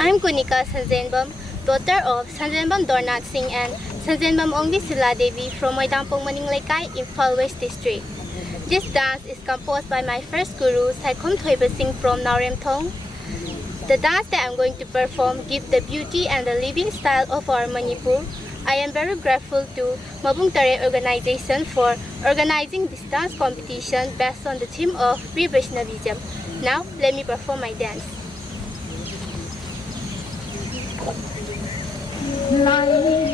I'm Kunika Sanjenbam, daughter of Sanjenbam Dornath Singh and Sanjenbam Ongbi Sila Devi from Moidampong Maninglaikai, Imphal West District. This dance is composed by my first guru, Saikhom Thoiba Singh from Nauremthong. The dance that I'm going to perform gives the beauty and the living style of our Manipur. I am very grateful to Mabung organization for organizing this dance competition based on the theme of Pre-Vaishnavism. Now, let me perform my dance. Light